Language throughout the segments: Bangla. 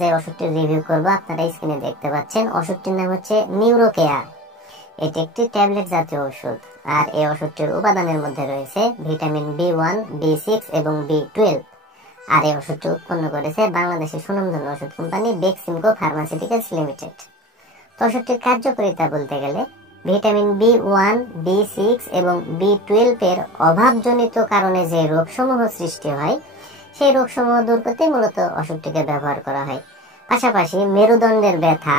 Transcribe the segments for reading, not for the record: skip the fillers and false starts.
যে ওষুধটির রিভিউ করব আপনারা স্ক্রিনে দেখতে পাচ্ছেন। ওষুধটির নাম হচ্ছে নিউরোকেয়ার। এটি একটি ট্যাবলেট জাতীয় ওষুধ। আর এই ওষুধটির উপাদানের মধ্যে রয়েছে ভিটামিন B1, B6 এবং B12। আর এই ওষুধটি উৎপন্ন করেছে বাংলাদেশের সুনামধন্য ওষুধ কোম্পানি বেক্সিমকো ফার্মাসিউটিক্যালস লিমিটেড। তো ওষুধটির কার্যকারিতা বলতে গেলে ভিটামিন B1, B6 এবং B12 এর অভাবজনিত কারণে যে রোগসমূহ সৃষ্টি হয় সেই রোগসমূহ দূর করতে মূলত ওষুধটিকে ব্যবহার করা হয়। পাশাপাশি মেরুদণ্ডের ব্যথা,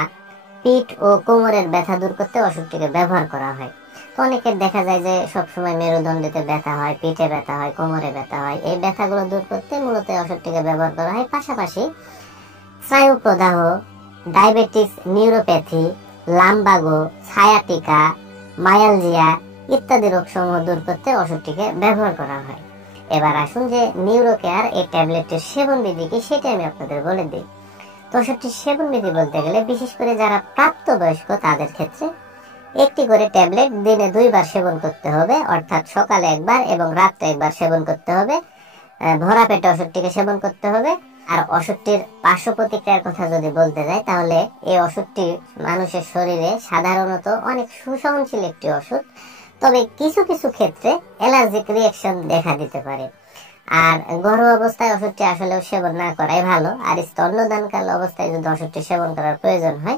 পিঠ ও কোমরের ব্যথা দূর করতে ওষুধটিকে ব্যবহার করা হয়। তো অনেকের দেখা যায় যে সবসময় মেরুদণ্ডেতে ব্যথা হয়, পিঠে ব্যথা হয়, কোমরে ব্যথা হয়। এই ব্যথাগুলো দূর করতে মূলত ওষুধটিকে ব্যবহার করা হয়। পাশাপাশি স্নায়ু প্রদাহ, diabetes, neuropathy, lumbago, sciatica, myalgia ইত্যাদি রোগসমূহ দূর করতে ওষুধটিকে ব্যবহার করা হয়। এবার আসুন যে নিউরোকেয়ার এই ট্যাবলেটের সেবন বিধি কি সেটা আমি আপনাদের বলে দিই। তো ওষুধটির সেবন বিধি বলতে গেলে বিশেষ করে যারা প্রাপ্তবয়স্ক তাদের ক্ষেত্রে একটি করে ট্যাবলেট দিনে 2 বার সেবন করতে হবে, অর্থাৎ সকালে একবার এবং রাত্রে একবার সেবন করতে হবে। ভরা পেটে ওষুধটিকে সেবন করতে হবে। আর ওষুধটির পার্শ্ব প্রতিক্রিয়ার কথা যদি বলতে যাই তাহলে এই ওষুধটি মানুষের শরীরে সাধারণত অনেক সুসহনশীল একটি ওষুধ, তবে কিছু কিছু ক্ষেত্রে অ্যালার্জিক রিঅ্যাকশন দেখা দিতে পারে। আর ঘরোয়া অবস্থায় ওষুধটি আসলে সেবন না করাই ভালো। আর স্তন্যদানকাল অবস্থায় যদি ওষুধটি সেবন করার প্রয়োজন হয়